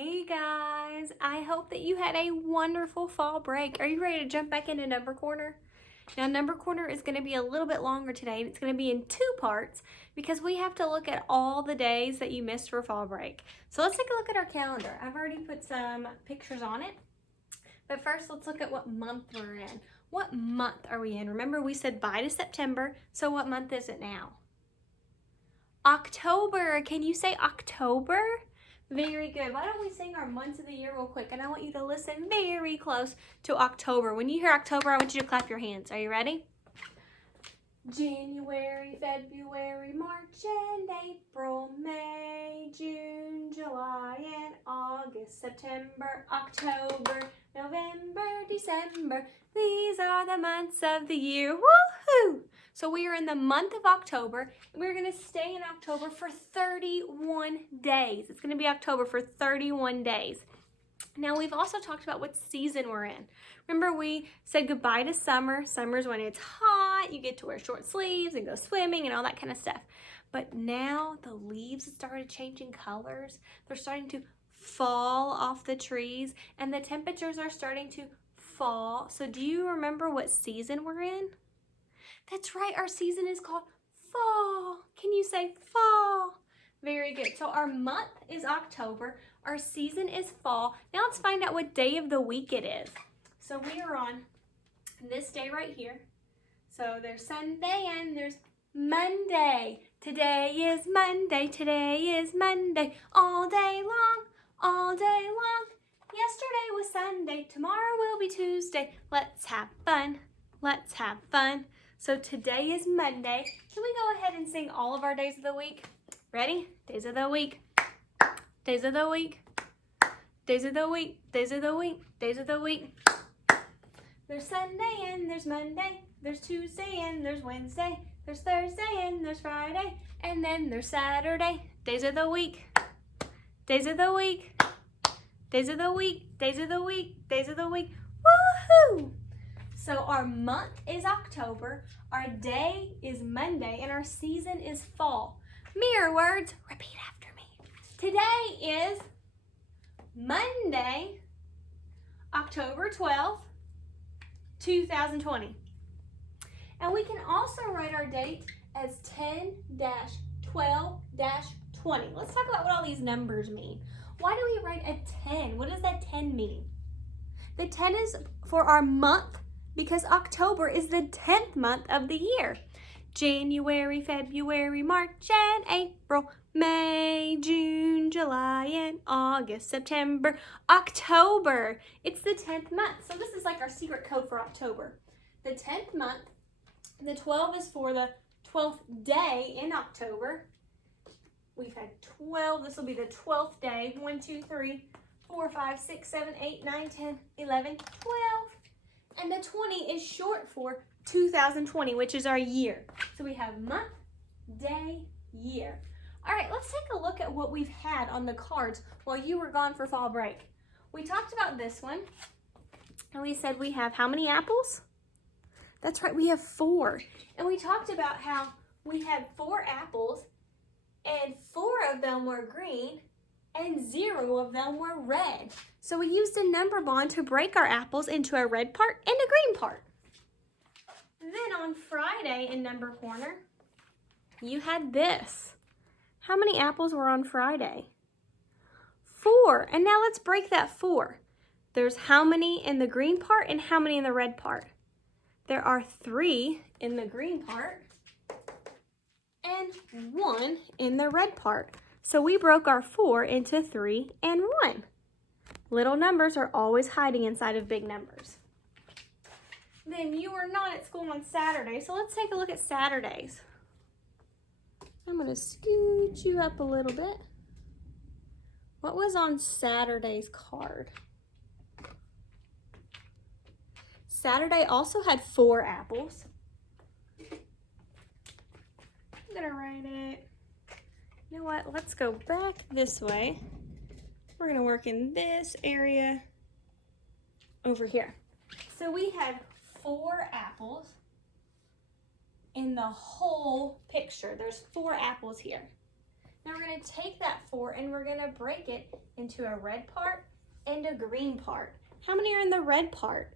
Hey guys, I hope that you had a wonderful fall break. Are you ready to jump back into Number Corner? Now, Number Corner is going to be a little bit longer today, and it's going to be in two parts because we have to look at all the days that you missed for fall break. So let's take a look at our calendar. I've already put some pictures on it, but first let's look at what month we're in. What month are we in? Remember, we said bye to September, so what month is it now? October. Can you say October? Very good. Why don't we sing our months of the year real quick? And I want you to listen very close to October. When you hear October, I want you to clap your hands. Are you ready? January, February, March, and April, May, June, July, and August, September, October, November, December. These are the months of the year. Woohoo! So we are in the month of October, and we're going to stay in October for 31 days. It's going to be October for 31 days. Now, we've also talked about what season we're in. Remember, we said goodbye to summer. Summer's when it's hot, you get to wear short sleeves and go swimming and all that kind of stuff. But now the leaves have started changing colors. They're starting to fall off the trees, and the temperatures are starting to fall. So do you remember what season we're in? That's right, our season is called fall. Can you say fall? Very good. So our month is October. Our season is fall. Now let's find out what day of the week it is. So we are on this day right here. So there's Sunday and there's Monday. Today is Monday. Today is Monday. All day long. All day long. Yesterday was Sunday. Tomorrow will be Tuesday. Let's have fun. Let's have fun. So today is Monday. Can we go ahead and sing all of our days of the week? Ready? Days of the week. Days of the week. Days of the week. Days of the week. Days of the week. There's Sunday and there's Monday. There's Tuesday and there's Wednesday. There's Thursday and there's Friday. And then there's Saturday. Days of the week. Days of the week. Days of the week. Days of the week. Days of the week. Woohoo! So our month is October, our day is Monday, and our season is fall. Mirror words, repeat after me. Today is Monday, October 12th, 2020. And we can also write our date as 10-12-20. Let's talk about what all these numbers mean. Why do we write a 10? What does that 10 mean? The 10 is for our month, because October is the 10th month of the year. January, February, March, and April, May, June, July, and August, September, October. It's the 10th month. So this is like our secret code for October. The 10th month, the 12 is for the 12th day in October. We've had 12. This will be the 12th day. 1, 2, 3, 4, 5, 6, 7, 8, 9, 10, 11, 12. And the 20 is short for 2020, which is our year. So we have month, day, year. All right, let's take a look at what we've had on the cards while you were gone for fall break. We talked about this one, and we said we have how many apples? That's right, we have 4. And we talked about how we had 4 apples, and 4 of them were green, and 0 of them were red. So we used a number bond to break our apples into a red part and a green part. Then on Friday in Number Corner, you had this. How many apples were on Friday? 4. And now let's break that 4. There's how many in the green part and how many in the red part? There are 3 in the green part and 1 in the red part. So we broke our 4 into 3 and 1. Little numbers are always hiding inside of big numbers. Then you were not at school on Saturday, so let's take a look at Saturdays. I'm going to scoot you up a little bit. What was on Saturday's card? Saturday also had 4 apples. I'm going to write it. You know what? Let's go back this way. We're going to work in this area over here. So we had 4 apples in the whole picture. There's 4 apples here. Now we're going to take that 4 and we're going to break it into a red part and a green part. How many are in the red part?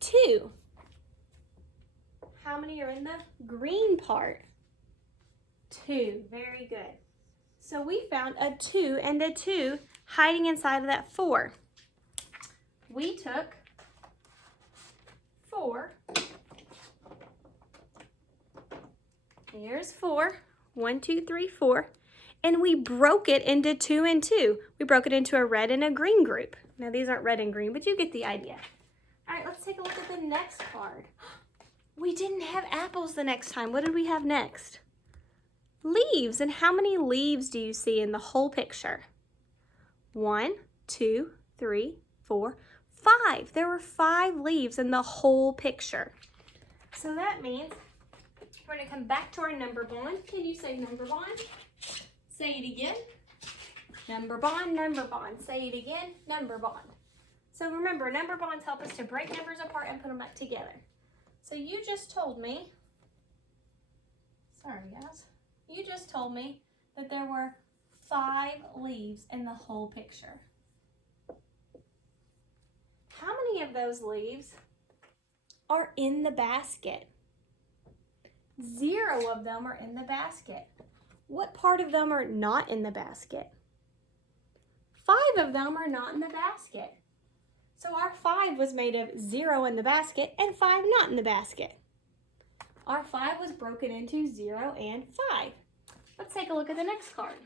2. How many are in the green part? 2. Very good. So we found a 2 and a 2 hiding inside of that 4. We took 4. Here's 4. 1, 2, 3, 4. And we broke it into 2 and 2. We broke it into a red and a green group. Now these aren't red and green, but you get the idea. All right, let's take a look at the next card. We didn't have apples the next time. What did we have next? Leaves. And how many leaves do you see in the whole picture? 1, 2, 3, 4, 5. There were 5 leaves in the whole picture. So that means we're going to come back to our number bond. Can you say number bond? Say it again. Number bond, number bond. Say it again, number bond. So remember, number bonds help us to break numbers apart and put them back together. So you just told me, sorry guys, you just told me that there were 5 leaves in the whole picture. How many of those leaves are in the basket? 0 of them are in the basket. What part of them are not in the basket? 5 of them are not in the basket. So our 5 was made of 0 in the basket and 5 not in the basket. Our 5 was broken into 0 and 5. Let's take a look at the next card.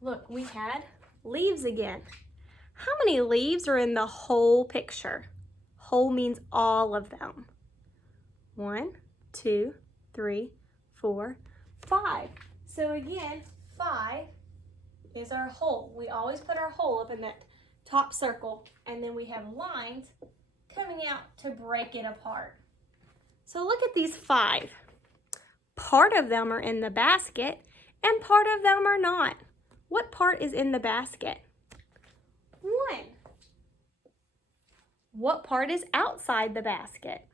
Look, we had leaves again. How many leaves are in the whole picture? Whole means all of them. 1, 2, 3, 4, 5. So again, 5 is our whole. We always put our whole up in that top circle, and then we have lines coming out to break it apart. So look at these 5. Part of them are in the basket, and part of them are not. What part is in the basket? 1. What part is outside the basket?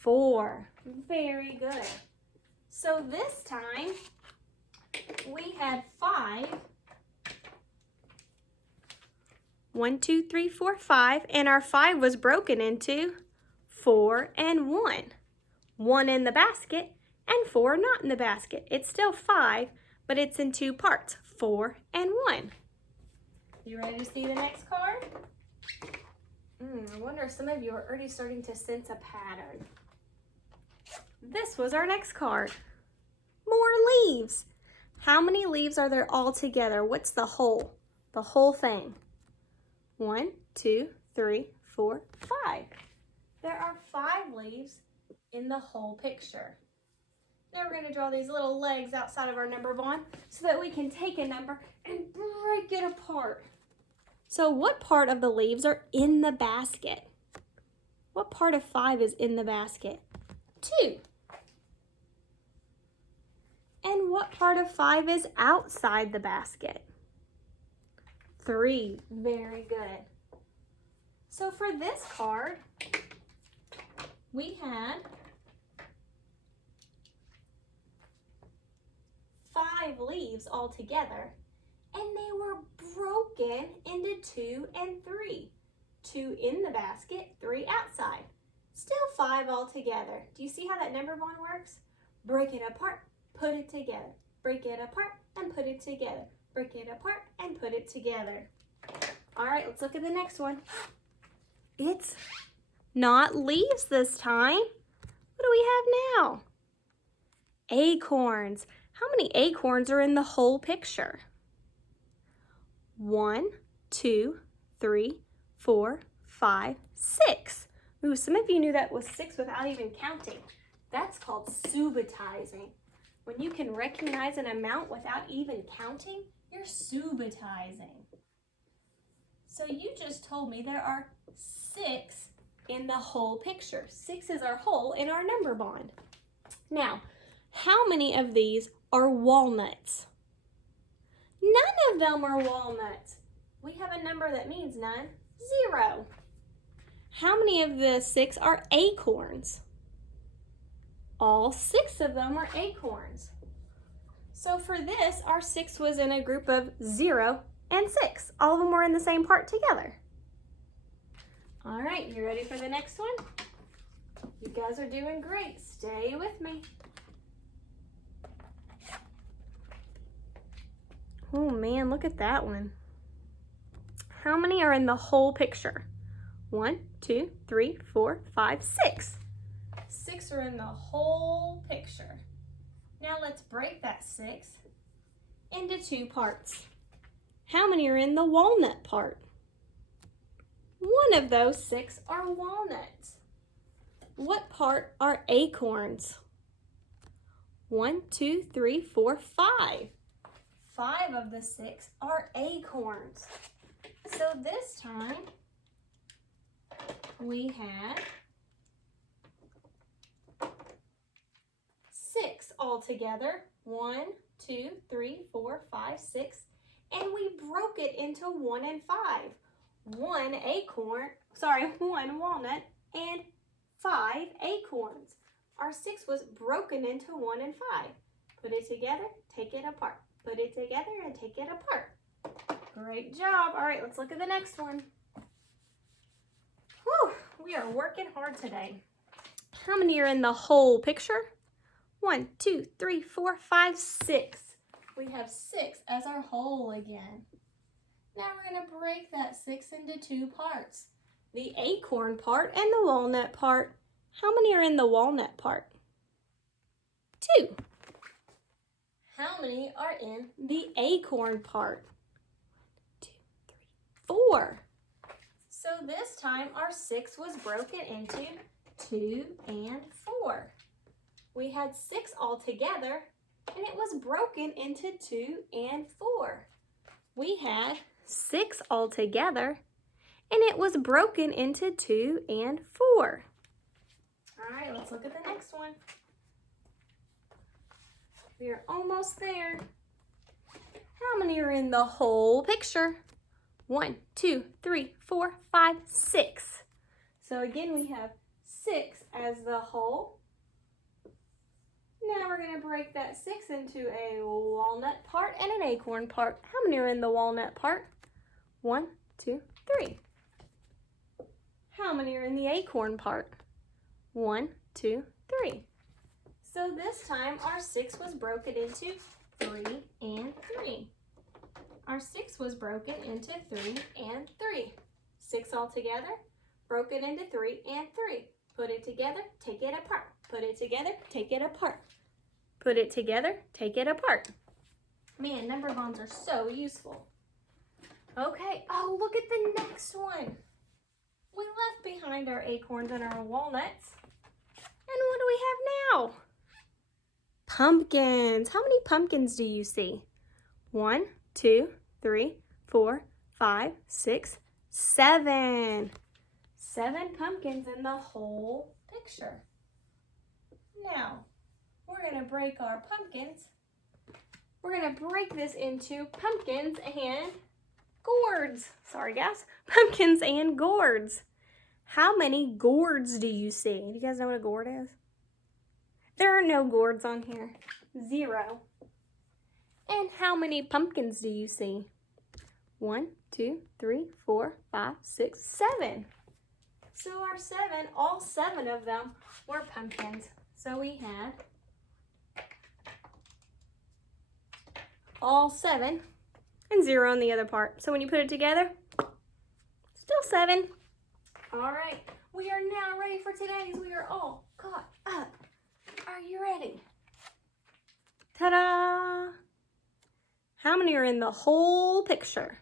4. Very good. So this time we had 5. 1, 2, 3, 4, 5, and our 5 was broken into 4 and 1. 1 in the basket and 4 not in the basket. It's still 5, but it's in 2 parts, 4 and 1. You ready to see the next card? I wonder if some of you are already starting to sense a pattern. This was our next card. More leaves. How many leaves are there all together? What's the whole? The whole thing. 1, 2, 3, 4, 5. There are 5 leaves in the whole picture. Now we're going to draw these little legs outside of our number bond so that we can take a number and break it apart. So what part of the leaves are in the basket? What part of 5 is in the basket? 2. And what part of 5 is outside the basket? 3. Very good. So for this card, we had 5 leaves all together, and they were broken into 2 and 3. 2 in the basket, 3 outside. Still 5 all together. Do you see how that number bond works? Break it apart, put it together. Break it apart and put it together. Break it apart and put it together. All right, let's look at the next one. It's not leaves this time. What do we have now? Acorns. How many acorns are in the whole picture? 1, 2, 3, 4, 5, 6. Ooh, some of you knew that was 6 without even counting. That's called subitizing. When you can recognize an amount without even counting, you're subitizing. So you just told me there are 6 in the whole picture. 6 is our whole in our number bond. Now, how many of these are walnuts? None of them are walnuts. We have a number that means none. 0. How many of the 6 are acorns? all 6 of them are acorns. So for this, our 6 was in a group of 0 and 6. All of them were in the same part together. All right, you ready for the next one? You guys are doing great. Stay with me. Oh man, look at that one. How many are in the whole picture? 1, 2, 3, 4, 5, 6. 6 are in the whole picture. Now let's break that 6 into 2 parts. How many are in the walnut part? One of those 6 are walnuts. What part are acorns? 1, 2, 3, 4, 5. 5 of the 6 are acorns. So this time we had 6 altogether. 1, 2, 3, 4, 5, 6. And we broke it into 1 and 5. 1 walnut and 5 acorns. Our 6 was broken into 1 and 5. Put it together, take it apart. Put it together and take it apart. Great job. All right, let's look at the next one. Whew, we are working hard today. How many are in the whole picture? 1, 2, 3, 4, 5, 6. We have 6 as our whole again. Now we're going to break that 6 into 2 parts. The acorn part and the walnut part. How many are in the walnut part? 2. How many are in the acorn part? 1, 2, 3, 4. So this time our 6 was broken into 2 and 4. We had 6 altogether, and it was broken into 2 and 4. We had 6 altogether, and it was broken into 2 and 4. All right, let's look at the next one. We are almost there. How many are in the whole picture? 1, 2, 3, 4, 5, 6. So again, we have 6 as the whole. Now we're going to break that 6 into a walnut part and an acorn part. How many are in the walnut part? 1, 2, 3. How many are in the acorn part? 1, 2, 3. So this time our 6 was broken into 3 and 3. Our 6 was broken into 3 and 3. 6 altogether, broken into 3 and 3. Put it together, take it apart. Put it together, take it apart. Put it together, take it apart. Man, number bonds are so useful. Okay, oh, look at the next one. We left behind our acorns and our walnuts. And what do we have now? Pumpkins. How many pumpkins do you see? 1, 2, 3, 4, 5, 6, 7. 7 pumpkins in the whole picture. Now, we're going to break our pumpkins. We're going to break this into pumpkins and gourds. Sorry, guys. Pumpkins and gourds. How many gourds do you see? Do you guys know what a gourd is? There are no gourds on here. 0. And how many pumpkins do you see? 1, 2, 3, 4, 5, 6, 7. So our 7, all 7 of them were pumpkins. So we had all 7 and 0 on the other part. So when you put it together, still 7. All right, we are now ready for today's. We are all caught up. Are you ready? Ta-da! How many are in the whole picture?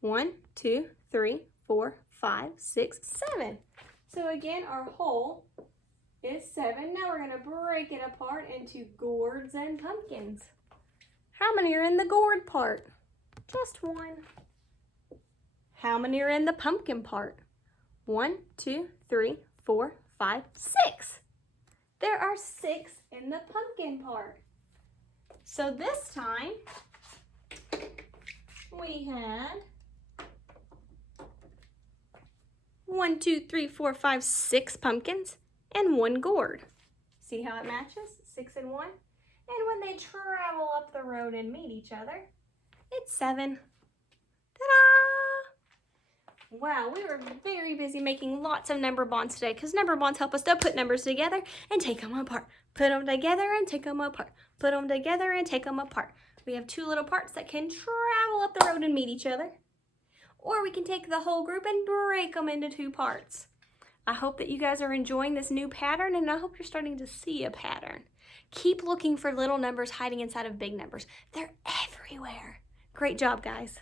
1, 2, 3, 4, 5, 6, 7. So again, our whole is 7. Now we're going to break it apart into gourds and pumpkins. How many are in the gourd part? Just 1. How many are in the pumpkin part? 1, 2, 3, 4, 5, 6. There are 6 in the pumpkin part. So this time, we had 1, 2, 3, 4, 5, 6 pumpkins and 1 gourd. See how it matches? 6 and 1. And when they travel up the road and meet each other, it's 7. Ta-da! Wow, we were very busy making lots of number bonds today because number bonds help us to put numbers together and take them apart. Put them together and take them apart. Put them together and take them apart. We have 2 little parts that can travel up the road and meet each other. Or we can take the whole group and break them into 2 parts. I hope that you guys are enjoying this new pattern, and I hope you're starting to see a pattern. Keep looking for little numbers hiding inside of big numbers. They're everywhere. Great job, guys.